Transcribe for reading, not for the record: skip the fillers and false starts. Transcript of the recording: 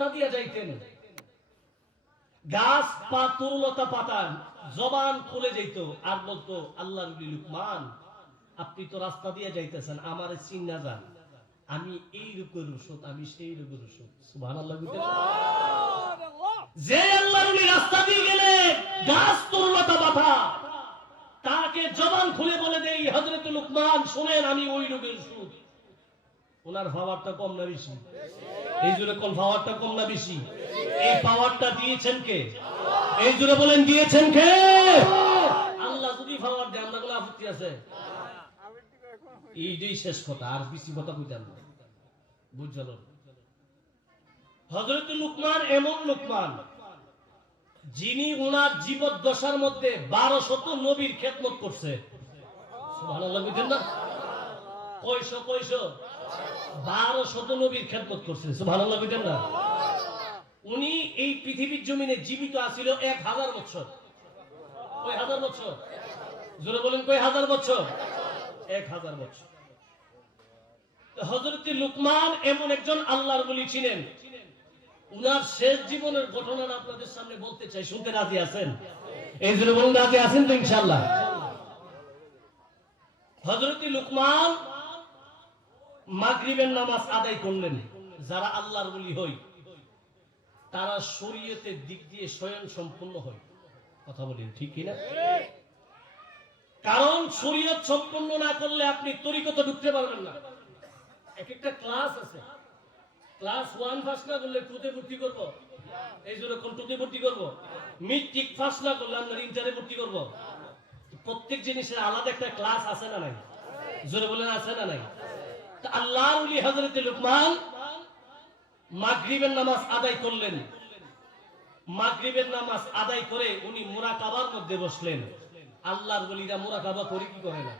রাস্তা দিয়ে যাইতেন, গাছ পা তরুলতা পাতা জবান খুলে যেত আর বলতো, আল্লাহর নবী লুকমান, আপনি তো রাস্তা দিয়ে যাইতেছেন, আমারে চিন্না যান, আমি এই রূপের ওষুধ, আমি সেই রূপের ওষুধ। সুবহানাল্লাহ। যে আল্লাহর নবী রাস্তা দিয়ে গেলে গাছ তরুলতা পাতা তাকে জবান খুলে বলে দেই, হযরত লুকমান শুনেন, আমি ওই রূপের ওষুধ। ওনার পাওয়ারটা কম না বেশি? এই জন্য কোন পাওয়ারটা কম না বেশি? এই পাওয়ারটা দিয়েছেন কে? এই জন্য বলেন দিয়েছেন কে? আল্লাহ যদি পাওয়ার দেন, আমরা কোনো আপত্তি আছে? এইটাই শেষ কথা, আর বেশি কথা কইতাম না, বুঝলো? হযরত লুকমান এমন লুকমান যিনি ওনার জীবদ্দশার মধ্যে 1200 নবীর খেদমত করছে। সুবহানাল্লাহ। বুঝেন না? কয়শো 1200 নবীর খেদমত করছে। সুবহানাল্লাহ। বুঝেন না? উনি এই পৃথিবীর জমিনে জীবিত আছিল 1000 বছর। কয় হাজার বছর? জোরে বলেন, কয় হাজার বছর? 1000 বছর। হযরত লুকমান এমন একজন আল্লাহর ওলি ছিলেন, উনার শেষ জীবনের ঘটনা আপনাদের সামনে বলতে চাই, শুনতে রাজি আছেন? এই জন্য বলুন, রাজি আছেন তো ইনশাআল্লাহ? হযরত লুকমান মাগরিবের নামাজ আদায় করলেন। যারা আল্লাহর ওলি হয় তারা শরীয়তের দিক দিয়ে স্বয়ং সম্পূর্ণ হয়। কথা বলেন ঠিক কিনা? কারণ শরীয়ত সম্পূর্ণ না করলে আপনি তরিকতে ঢুকতে পারবেন না। এক একটা ক্লাস আছে, ক্লাস 1 পাস না করলে 2 তে ভর্তি করব, এই জন্য কোন 2 তে ভর্তি করব। মেট্রিক পাস না করলে আমরা ইন্টারে ভর্তি করব। প্রত্যেক জিনিসের আলাদা একটা ক্লাস আছে না নাই? জোরে বলেন, আছে না নাই? তো আল্লাহর ওলি হযরত লুকমান মাগরিবের নামাজ আদায় করলেন। মাগরিবের নামাজ আদায় করে উনি মুরাকাবার মধ্যে বসলেন। আল্লাহর ওলিরা মুরাকাবা করে কি করে না?